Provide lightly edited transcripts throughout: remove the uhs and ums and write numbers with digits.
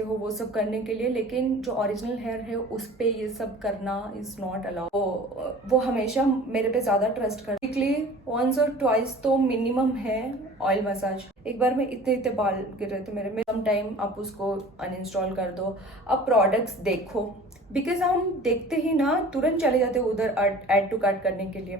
हो वो सब करने के लिए, लेकिन जो ओरिजिनल हेयर है उस पे ये सब करना इज़ नॉट अलाउड। वो हमेशा मेरे पे ज़्यादा ट्रस्ट कर, वीकली वंस और ट्वाइस तो मिनिमम है ऑयल मसाज। एक बार में इतने इतने बाल गिर रहे थे मेरे में, सम टाइम आप उसको अनइंस्टॉल कर दो। अब प्रोडक्ट्स देखो, बिकॉज हम देखते ही ना तुरंत चले जाते उधर ऐड टू कार्ट करने के लिए।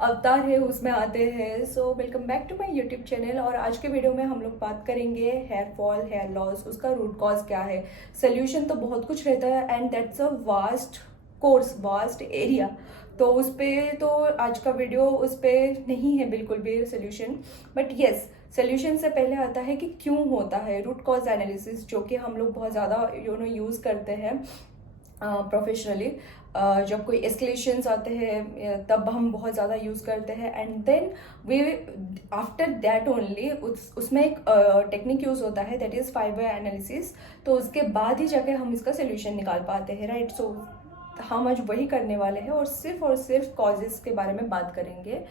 अवतार है उसमें आते हैं। So welcome back to my YouTube channel. और आज के वीडियो में हम लोग बात करेंगे हेयर फॉल, हेयर लॉस, उसका रूट कॉज क्या है। सोल्यूशन तो बहुत कुछ रहता है and that's a vast course, vast area. तो उस पर तो आज का वीडियो उस पर नहीं है बिल्कुल भी सोल्यूशन। बट येस, सोल्यूशन से पहले आता है कि क्यों होता है रूट कॉज एनालिसिस, जो कि हम लोग बहुत ज़्यादा यूज़ करते हैं प्रोफेशनली। जब कोई एस्केलेशंस आते हैं तब हम बहुत ज़्यादा यूज़ करते हैं। And then we after that only उसमें एक टेक्निक यूज़ होता है, दैट इज़ फाइबर एनालिसिस। तो उसके बाद ही जाके हम इसका सोल्यूशन निकाल पाते हैं, राइट। सो हम आज वही करने वाले हैं और सिर्फ कॉजेज़ के बारे में बात करेंगे।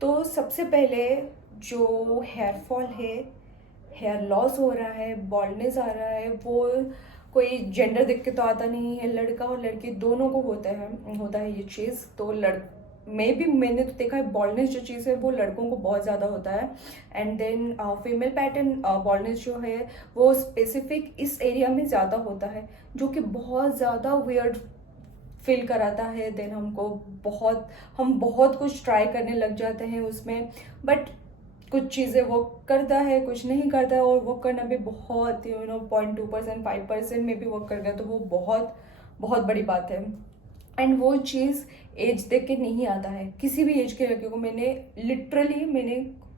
तो सबसे पहले जो हेयर फॉल है, हेयर लॉस हो रहा है, बॉल्डनेस आ रहा है, वो कोई जेंडर देख के तो आता नहीं है, लड़का और लड़की दोनों को होता है ये चीज़। तो मैंने तो देखा है बॉल्डनेस जो चीज़ है वो लड़कों को बहुत ज़्यादा होता है। And then female pattern baldness जो है वो स्पेसिफिक इस एरिया में ज़्यादा होता है, जो कि बहुत ज़्यादा वियर्ड फील कराता है। देन हम बहुत कुछ ट्राई करने लग जाते हैं उसमें, बट कुछ चीज़ें वर्क करता है, कुछ नहीं करता है। और वर्क करना भी बहुत 0.2%, 5% में भी वर्क कर गया तो वो बहुत बहुत बड़ी बात है। एंड वो चीज़ एज देख के नहीं आता है। किसी भी एज के लड़के को मैंने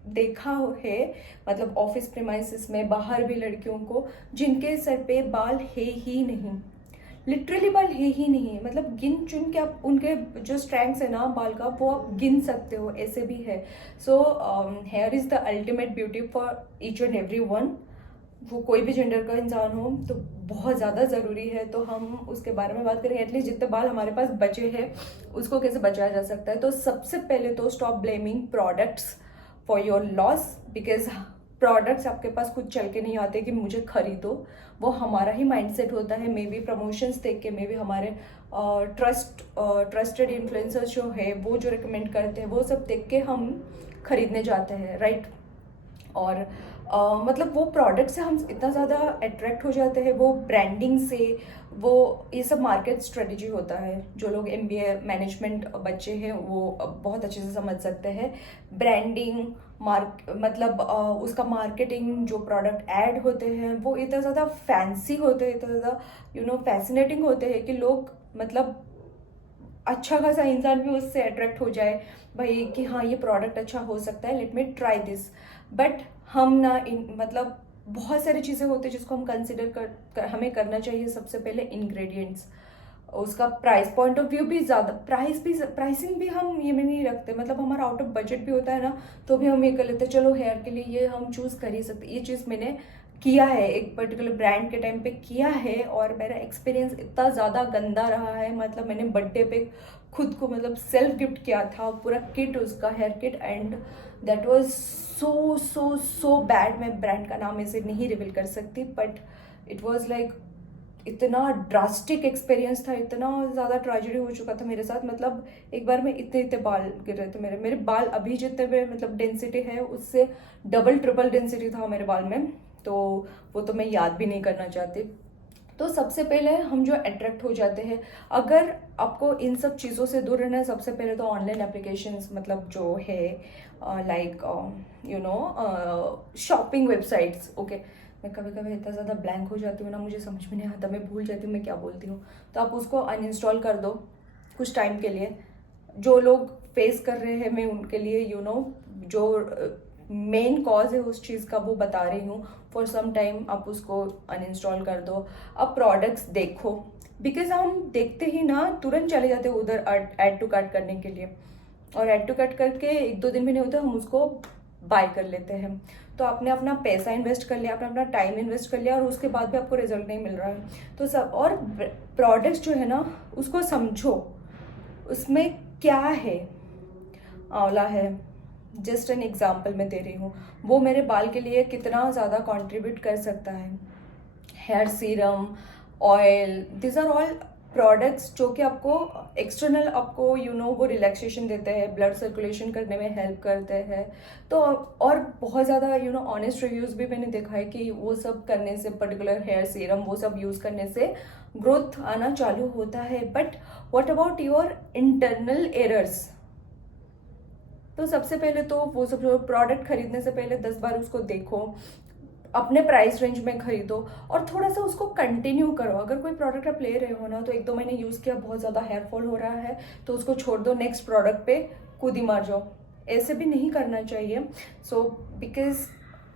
देखा है, मतलब ऑफिस प्रेमाइसिस में, बाहर भी लड़कियों को जिनके सर पे बाल है ही नहीं, लिटरली बाल है ही नहीं। मतलब गिन चुन के आप उनके जो स्ट्रैंड्स है ना बाल का, वो आप गिन सकते हो, ऐसे भी है। So here is the ultimate beauty for each and every one. वो कोई भी जेंडर का इंसान हो तो बहुत ज़्यादा ज़रूरी है। तो हम उसके बारे में बात करेंगे, एटलीस्ट जितने बाल हमारे पास बचे हैं उसको कैसे बचाया जा सकता है। तो सबसे पहले तो stop blaming products for your loss, because products आपके पास खुद चल के नहीं आते कि मुझे खरीदो। वो हमारा ही माइंडसेट होता है, मे बी प्रमोशंस देख के, मे बी हमारे ट्रस्टेड इन्फ्लुएंसर्स जो है वो जो रिकमेंड करते हैं वो सब देख के हम खरीदने जाते हैं, राइट। और मतलब वो प्रोडक्ट से हम इतना ज़्यादा अट्रैक्ट हो जाते हैं, वो ब्रांडिंग से। वो ये सब मार्केट स्ट्रेटजी होता है। जो लोग MBA मैनेजमेंट बच्चे हैं वो बहुत अच्छे से समझ सकते हैं। ब्रांडिंग मतलब उसका मार्केटिंग, जो प्रोडक्ट ऐड होते हैं वो इतना ज़्यादा फैंसी होते हैं, इतना ज़्यादा फैसिनेटिंग होते हैं कि लोग, मतलब अच्छा खासा इंसान भी उससे अट्रैक्ट हो जाए भाई कि हाँ ये प्रोडक्ट अच्छा हो सकता है, let me try this. But हम ना मतलब बहुत सारी चीज़ें होती हैं जिसको हम कंसिडर हमें करना चाहिए। सबसे पहले इंग्रेडिएंट्स, उसका प्राइस पॉइंट ऑफ व्यू भी, ज़्यादा प्राइसिंग भी हम ये में नहीं रखते। मतलब हमारा आउट ऑफ बजट भी होता है ना, तो भी हम ये कर लेते हैं चलो हेयर के लिए ये हम चूज़ कर ही सकते। ये चीज़ मैंने किया है, एक पर्टिकुलर ब्रांड के टाइम पे किया है और मेरा एक्सपीरियंस इतना ज़्यादा गंदा रहा है। मतलब मैंने बर्थडे पे खुद को मतलब सेल्फ गिफ्ट किया था पूरा किट, उसका hair kit, and that was so so so bad. मैं ब्रांड का नाम ऐसे नहीं रिवील कर सकती, बट इट वाज लाइक इतना ड्रास्टिक एक्सपीरियंस था, इतना ज़्यादा ट्रेजेडी हो चुका था मेरे साथ। मतलब एक बार में इतने इतने बाल गिर रहे थे मेरे बाल अभी जितने में मतलब डेंसिटी है उससे डबल ट्रिपल डेंसिटी था मेरे बाल में। तो वो तो मैं याद भी नहीं करना चाहती। तो सबसे पहले हम जो अट्रैक्ट हो जाते हैं, अगर आपको इन सब चीज़ों से दूर रहना है, सबसे पहले तो ऑनलाइन एप्लीकेशंस, मतलब जो है लाइक शॉपिंग वेबसाइट्स। ओके, मैं कभी कभी इतना ज़्यादा ब्लैंक हो जाती हूँ ना, मुझे समझ में नहीं आता, मैं भूल जाती हूँ मैं क्या बोलती हूँ। तो आप उसको अनइंस्टॉल कर दो कुछ टाइम के लिए। जो लोग फेस कर रहे हैं मैं उनके लिए जो मेन कॉज है उस चीज़ का वो बता रही हूँ। फॉर सम टाइम आप उसको अनइंस्टॉल कर दो। अब प्रोडक्ट्स देखो, बिकॉज हम देखते ही ना तुरंत चले जाते हैं उधर ऐड टू कार्ट करने के लिए। और ऐड टू कार्ट करके 1-2 दिन भी नहीं होते हम उसको बाय कर लेते हैं। तो आपने अपना पैसा इन्वेस्ट कर लिया, आपने अपना टाइम इन्वेस्ट कर लिया और उसके बाद भी आपको रिजल्ट नहीं मिल रहा है। तो सब, और प्रोडक्ट्स जो है ना उसको समझो उसमें क्या है। आंवला है, जस्ट एन एग्जाम्पल मैं दे रही हूँ, वो मेरे बाल के लिए कितना ज़्यादा कंट्रीब्यूट कर सकता है। Hair serum, oil, this are all products जो कि आपको एक्सटर्नल आपको वो रिलैक्सेशन देते हैं, ब्लड सर्कुलेशन करने में हेल्प करते हैं। तो और बहुत ज़्यादा ऑनेस्ट रिव्यूज़ भी मैंने देखा है कि वो सब करने से, पर्टिकुलर हेयर सीरम वो सब यूज़ करने से ग्रोथ आना चालू होता है। But what about your internal errors? तो सबसे पहले तो वो सब जो प्रोडक्ट खरीदने से पहले 10 बार उसको देखो, अपने प्राइस रेंज में खरीदो और थोड़ा सा उसको कंटिन्यू करो। अगर कोई प्रोडक्ट आप ले रहे हो ना, तो 1-2 महीने यूज़ किया, बहुत ज़्यादा हेयर फॉल हो रहा है तो उसको छोड़ दो, नेक्स्ट प्रोडक्ट पे कूद ही मार जाओ। ऐसे भी नहीं करना चाहिए। सो बिकॉज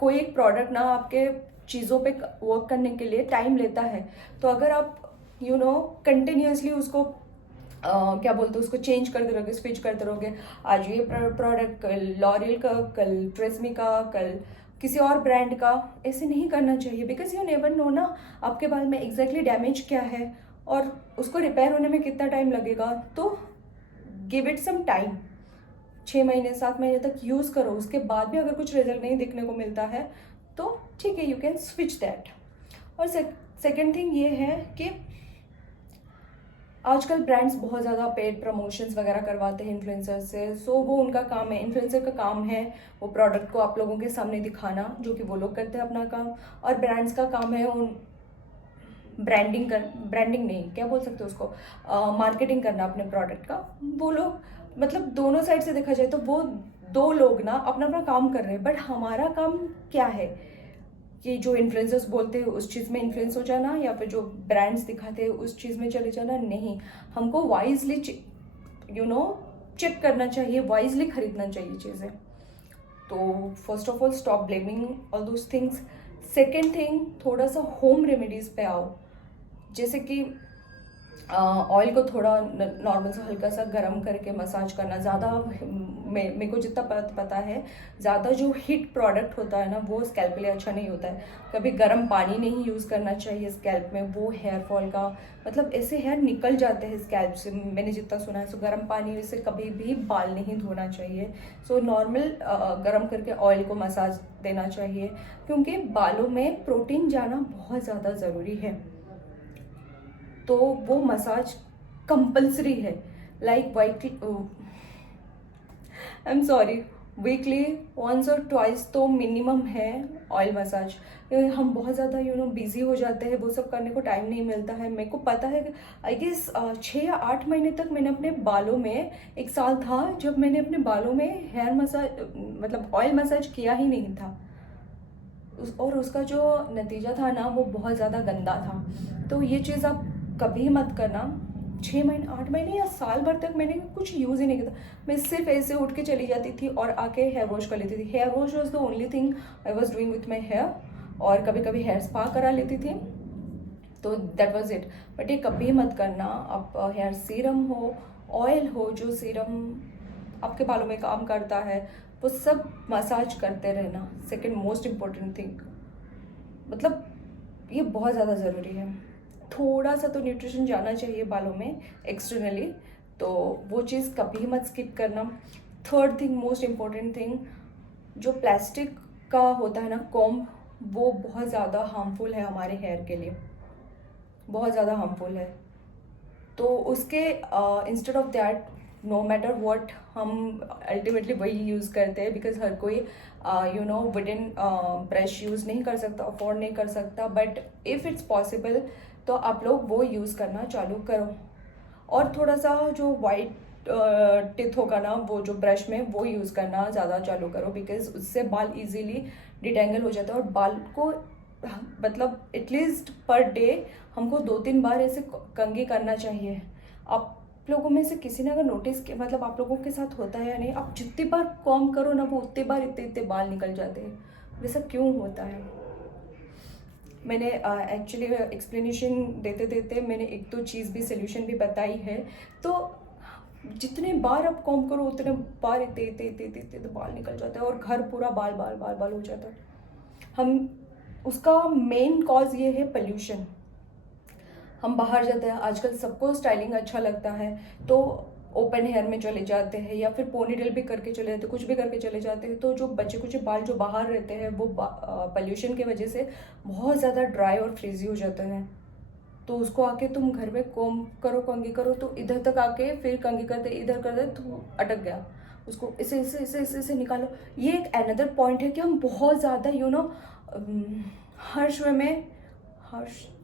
कोई एक प्रोडक्ट ना आपके चीज़ों पे वर्क करने के लिए टाइम लेता है। तो अगर आप कंटिन्यूसली उसको क्या बोलते हैं, उसको चेंज करते रहोगे, स्विच करते रहोगे, आज ये प्रोडक्ट, कल लॉरियल का, कल ट्रेसमी का, कल किसी और ब्रांड का, ऐसे नहीं करना चाहिए। बिकॉज यू नेवर नो ना आपके बाल में एग्जैक्टली डैमेज क्या है और उसको रिपेयर होने में कितना टाइम लगेगा। तो गिव इट सम टाइम, 6 महीने 7 महीने तक यूज़ करो। उसके बाद भी अगर कुछ रिजल्ट नहीं दिखने को मिलता है तो ठीक है, यू कैन स्विच दैट। और सेकेंड थिंग ये है कि आजकल ब्रांड्स बहुत ज़्यादा पेड प्रमोशंस वगैरह करवाते हैं इन्फ्लुएंसर से। सो वो उनका काम है, इन्फ्लुएंसर का काम है वो प्रोडक्ट को आप लोगों के सामने दिखाना, जो कि वो लोग करते हैं अपना काम। और ब्रांड्स का काम है उन ब्रांडिंग नहीं, क्या बोल सकते हो उसको, मार्केटिंग करना अपने प्रोडक्ट का। वो लोग मतलब दोनों साइड से देखा जाए तो वो 2 लोग ना अपना अपना काम कर रहे हैं। बट हमारा काम क्या है कि जो इन्फ्लुएंसर्स बोलते हैं उस चीज़ में इन्फ्लुएंस हो जाना, या फिर जो ब्रांड्स दिखाते हैं उस चीज़ में चले जाना? नहीं, हमको वाइजली चेक करना चाहिए, वाइजली खरीदना चाहिए चीज़ें। तो first of all stop blaming all those things. Second thing, थोड़ा सा होम रेमेडीज़ पे आओ। जैसे कि ऑयल को थोड़ा नॉर्मल सा हल्का सा गर्म करके मसाज करना। ज़्यादा मेरे को जितना पता है, ज़्यादा जो हीट प्रोडक्ट होता है ना वो स्कैल्प के लिए अच्छा नहीं होता है। कभी गर्म पानी नहीं यूज़ करना चाहिए स्कैल्प में, वो हेयर फॉल का मतलब ऐसे हेयर निकल जाते हैं स्कैल्प से, मैंने जितना सुना है। सो गर्म पानी से कभी भी बाल नहीं धोना चाहिए। सो नॉर्मल गर्म करके ऑयल को मसाज देना चाहिए, क्योंकि बालों में प्रोटीन जाना बहुत ज़्यादा ज़रूरी है। तो वो मसाज कंपल्सरी है, like I am sorry, weekly 1 और 2 तो मिनिमम है ऑयल मसाज। हम बहुत ज़्यादा बिजी हो जाते हैं, वो सब करने को टाइम नहीं मिलता है। मेरे को पता है, आई गेस 6 या 8 महीने तक मैंने अपने बालों में, 1 साल था जब मैंने अपने बालों में हेयर मसाज मतलब ऑयल मसाज किया ही नहीं था। और उसका जो नतीजा था ना वो बहुत ज़्यादा गंदा था। तो ये चीज़ आप कभी मत करना। 6 महीने 8 महीने या साल भर तक मैंने कुछ यूज़ ही नहीं किया था। मैं सिर्फ ऐसे उठ के चली जाती थी और आके हेयर वॉश कर लेती थी। Hair wash was the only thing I was doing with my hair. और कभी कभी हेयर स्पा करा लेती थी, तो दैट वॉज इट। बट ये कभी मत करना। आप हेयर सीरम हो, ऑयल हो, जो सीरम आपके बालों में काम करता है वो सब मसाज करते रहना। सेकेंड मोस्ट इम्पॉर्टेंट थिंग, मतलब ये बहुत ज़्यादा ज़रूरी है। थोड़ा सा तो न्यूट्रिशन जाना चाहिए बालों में एक्सटर्नली, तो वो चीज़ कभी मत स्किप करना। Third thing, most important thing, जो प्लास्टिक का होता है ना कॉम्ब, वो बहुत ज़्यादा हार्मफुल है हमारे हेयर के लिए, बहुत ज़्यादा हार्मफुल है। तो उसके instead of that, no matter what, हम अल्टीमेटली वही यूज़ करते हैं। बिकॉज हर कोई वुडन ब्रश यूज़ नहीं कर सकता, अफोर्ड नहीं कर सकता। बट इफ़ इट्स पॉसिबल तो आप लोग वो यूज़ करना चालू करो। और थोड़ा सा जो वाइट टिथ होगा ना, वो जो ब्रश में वो यूज़ करना ज़्यादा चालू करो। बिकॉज उससे बाल इजीली डिटेंगल हो जाता है। और बाल को मतलब एटलीस्ट पर डे हमको 2-3 बार ऐसे कंघी करना चाहिए। आप लोगों में से किसी ने अगर नोटिस किया, मतलब आप लोगों के साथ होता है या नहीं, आप जितनी बार कॉम करो ना वो उतनी बार इतने बाल निकल जाते हैं। वैसा क्यों होता है? मैंने एक्चुअली एक्सप्लेनेशन देते देते मैंने 1-2 चीज़ भी, सोल्यूशन भी बताई है। तो जितने बार आप कॉम करो उतने बार इतने बाल निकल जाते हैं और घर पूरा बाल बाल बाल बाल हो जाता है। हम उसका मेन कॉज ये है पोल्यूशन। हम बाहर जाते हैं, आजकल सबको स्टाइलिंग अच्छा लगता है, तो ओपन हेयर में चले जाते हैं या फिर पोनीटेल भी करके चले जाते हैं, कुछ भी करके चले जाते हैं, तो जो बचे कुछ बाल जो बाहर रहते हैं वो पॉल्यूशन की वजह से बहुत ज़्यादा ड्राई और फ्रीजी हो जाते हैं। तो उसको आके तुम घर में कोम करो, कंघी करो, तो इधर तक आके फिर कंघी करते इधर कर दे तो अटक गया, उसको इसे इसे इसे इसे इसे निकालो। ये एक अनदर पॉइंट है कि हम बहुत ज़्यादा हर्ष वे में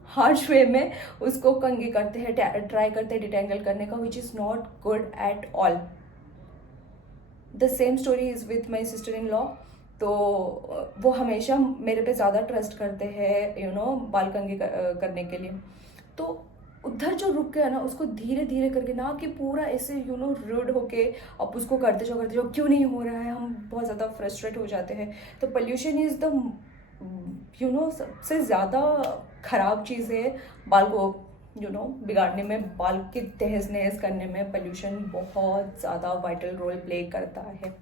हार्श वे में उसको कंघी करते हैं, ट्राई करते हैं डिटेंगल करने का, which is not good at all. The same story is with my sister in law. तो वो हमेशा मेरे पे ज़्यादा ट्रस्ट करते हैं बाल कंघी करने के लिए। तो उधर जो रुक गया ना, उसको धीरे धीरे करके ना कि पूरा ऐसे रूड होके अब उसको करते जाओ क्यों नहीं हो रहा है, हम बहुत ज़्यादा फ्रस्ट्रेट हो जाते हैं। तो पोल्यूशन इज़ द सबसे ज़्यादा ख़राब चीज़ है बाल को बिगाड़ने में, बाल की तहस नहस करने में पोल्यूशन बहुत ज़्यादा वाइटल रोल प्ले करता है।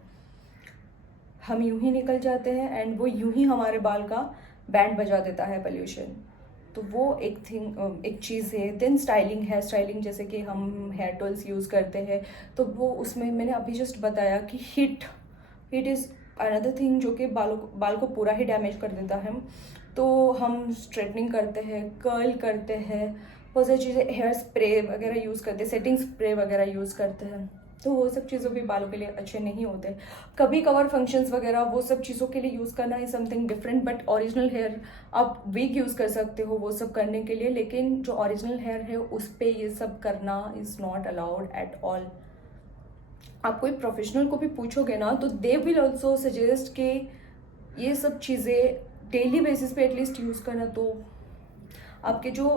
हम यूं ही निकल जाते हैं एंड वो यूं ही हमारे बाल का बैंड बजा देता है पोल्यूशन। तो वो एक चीज़ है। देन स्टाइलिंग, हेयर स्टाइलिंग, जैसे कि हम हेयर टूल्स यूज़ करते हैं, तो वो उसमें मैंने अभी जस्ट बताया कि हीट इज़ अनदर थिंग जो कि बाल को पूरा ही डैमेज कर देता है। तो हम स्ट्रेटनिंग करते हैं, कर्ल करते हैं, बहुत सारी चीज़ें, हेयर स्प्रे वगैरह यूज़ करते हैं, सेटिंग स्प्रे वगैरह यूज़ करते हैं। तो वो सब चीज़ों भी बालों के लिए अच्छे नहीं होते। कभी कवर फंक्शंस वगैरह वो सब चीज़ों के लिए यूज़ करना है something different, but original hair आप विग यूज़ कर सकते हो वो सब करने के लिए, लेकिन जो ओरिजिनल हेयर है उस पर ये सब करना is not allowed at all. आप कोई प्रोफेशनल को भी पूछोगे ना तो दे विल ऑल्सो सजेस्ट कि ये सब चीज़ें डेली बेसिस पे एटलीस्ट यूज़ करना। तो आपके जो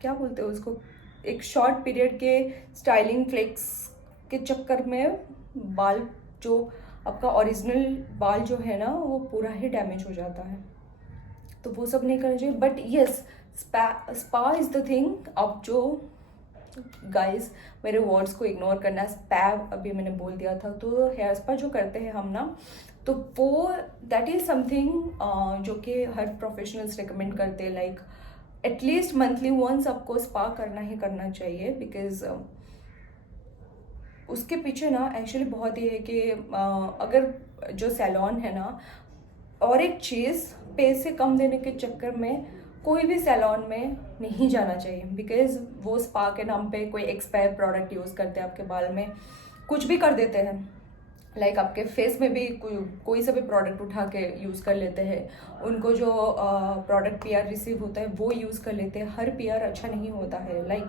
क्या बोलते हैं उसको, एक शॉर्ट पीरियड के स्टाइलिंग फ्लेक्स के चक्कर में बाल जो आपका ओरिजिनल बाल जो है ना वो पूरा ही डैमेज हो जाता है। तो वो सब नहीं करना चाहिए। But yes, spa is the thing. अब जो गाइस मेरे वर्ड्स को इग्नोर करना है, स्पा अभी मैंने बोल दिया था। तो हेयर स्पा जो करते हैं हम ना, तो वो दैट इज़ समथिंग जो कि हर प्रोफेशनल्स रिकमेंड करते हैं, लाइक एटलीस्ट मंथली वंस आपको स्पा करना ही करना चाहिए। बिकॉज उसके पीछे ना एक्चुअली बहुत ये है कि अगर जो सैलून है ना, और एक चीज़, पैसे कम देने के चक्कर में कोई भी सैलून में नहीं जाना चाहिए। बिकॉज वो स्पा के नाम पे कोई एक्सपायर प्रोडक्ट यूज़ करते हैं, आपके बाल में कुछ भी कर देते हैं। लाइक आपके फेस में भी कोई सा भी प्रोडक्ट उठा के यूज़ कर लेते हैं। उनको जो प्रोडक्ट पीआर रिसीव होता है वो यूज़ कर लेते हैं। हर पीआर अच्छा नहीं होता है, लाइक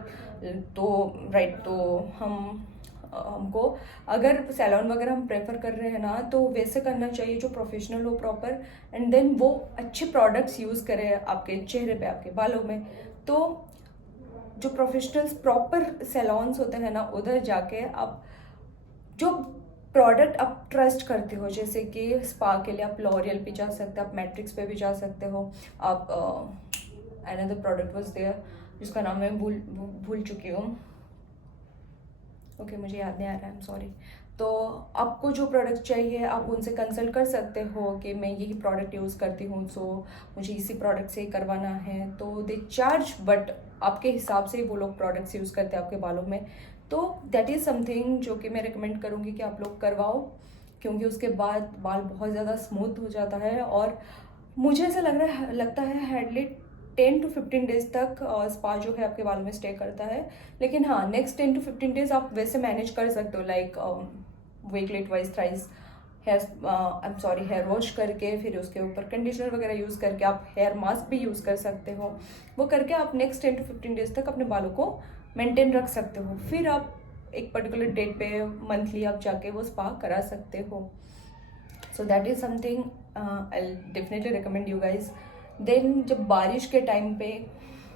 तो राइट। तो हमको अगर सैलून वगैरह हम प्रेफर कर रहे हैं ना, तो वैसे करना चाहिए जो प्रोफेशनल हो प्रॉपर, एंड देन वो अच्छे प्रोडक्ट्स यूज़ करें आपके चेहरे पे, आपके बालों में। तो जो प्रोफेशनल्स प्रॉपर सैलून्स होते हैं ना, उधर जाके आप जो प्रोडक्ट आप ट्रस्ट करते हो, जैसे कि स्पा के लिए आप लॉरियल पे जा सकते हो, आप मैट्रिक्स पे भी जा सकते हो, आप अनदर प्रोडक्ट वाज देयर जिसका नाम मैं भूल चुकी हूँ। ओके, मुझे याद नहीं आ रहा है, आई एम सॉरी। तो आपको जो प्रोडक्ट चाहिए आप उनसे कंसल्ट कर सकते हो कि मैं यही प्रोडक्ट यूज़ करती हूँ, सो मुझे इसी प्रोडक्ट से ही करवाना है। तो दे चार्ज, बट आपके हिसाब से ही वो लोग प्रोडक्ट्स यूज़ करते हैं आपके बालों में। तो दैट इज़ समथिंग जो कि मैं रिकमेंड करूँगी कि आप लोग करवाओ, क्योंकि उसके बाद बाल बहुत ज़्यादा स्मूथ हो जाता है। और मुझे ऐसा लगता है हार्डली 10 to 15 डेज तक स्पा जो है आपके बालों में स्टे करता है। लेकिन हाँ, नेक्स्ट 10 to 15 डेज आप वैसे मैनेज कर सकते हो, like weekly twice thrice hair wash करके, फिर उसके ऊपर कंडीशनर वगैरह यूज़ करके आप हेयर मास्क भी यूज़ कर सकते हो। वो करके आप नेक्स्ट 10 to 15 डेज तक अपने बालों को मेंटेन रख सकते हो। फिर आप एक पर्टिकुलर डेट पे मंथली आप जाके वो स्पा करा सकते हो। So that is something I definitely recommend you guys. देन जब बारिश के टाइम पे,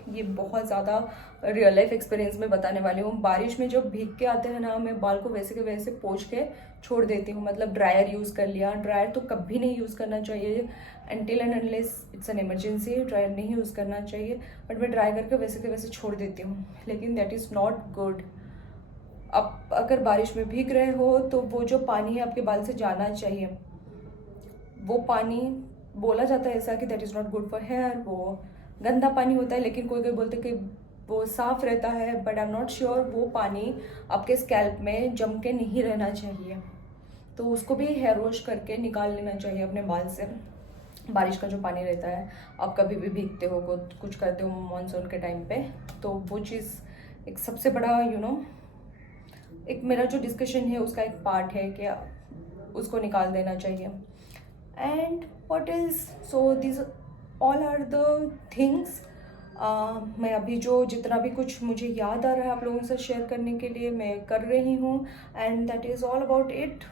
ये बहुत ज़्यादा रियल लाइफ एक्सपीरियंस में बताने वाली हूँ, बारिश में जब भीग के आते हैं ना, मैं बाल को वैसे के वैसे पोंछ के छोड़ देती हूँ। मतलब ड्रायर यूज़ कर लिया, ड्रायर तो कभी नहीं यूज़ करना चाहिए until and unless it's an emergency, dryer नहीं यूज़ करना चाहिए। बट मैं ड्राई करके वैसे के वैसे छोड़ देती हूँ, लेकिन दैट इज़ नॉट गुड। आप अगर बारिश में भीग रहे हो तो वो जो पानी है आपके बाल से जाना चाहिए। वो पानी बोला जाता है ऐसा कि that is not good for hair, वो गंदा पानी होता है। लेकिन कोई कोई बोलते हैं कि वो साफ़ रहता है, but I am not sure वो पानी आपके स्कैल्प में जम के नहीं रहना चाहिए, तो उसको भी हेयर वॉश करके निकाल लेना चाहिए अपने बाल से। बारिश का जो पानी रहता है, आप कभी भी भीगते हो, कुछ करते हो मानसून के टाइम पे, तो वो चीज़ एक सबसे बड़ा एक मेरा जो डिस्कशन है उसका एक पार्ट है कि उसको निकाल देना चाहिए। And what is, so this all are the things. मैं अभी जो जितना भी कुछ मुझे याद आ रहा है आप लोगों से शेयर करने के लिए मैं कर रही हूँ, and that is all about it,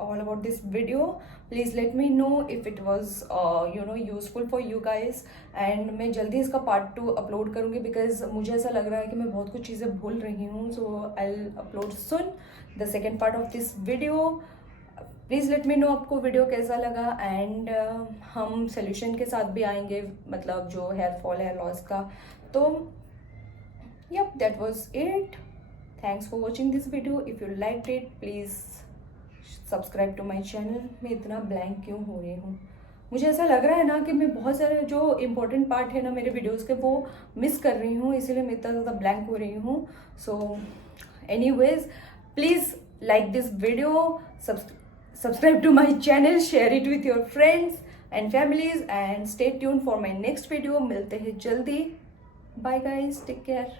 all about this video. Please let me know if it was useful for you guys, and मैं जल्दी इसका पार्ट 2 अपलोड करूँगी, बिकॉज मुझे ऐसा लग रहा है कि मैं बहुत कुछ चीज़ें भूल रही हूँ। So I upload soon the second part of this video. Please let me know आपको वीडियो कैसा लगा, एंड हम सोल्यूशन के साथ भी आएंगे, मतलब जो हेयर फॉल हेयर लॉस का। तो yep, that was it. Thanks for watching this video. If you liked it, please subscribe to my channel. मैं इतना ब्लैंक क्यों हो रही हूँ, मुझे ऐसा लग रहा है ना कि मैं बहुत सारे जो इम्पोर्टेंट पार्ट है ना मेरे वीडियोस के वो मिस कर रही हूँ, इसीलिए मैं इतना ज़्यादा ब्लैंक हो रही हूँ। So anyways, please like this video, subscribe to my channel, share it with your friends and families, and stay tune for my next video. मिलते हैं जल्दी। Bye guys, take care.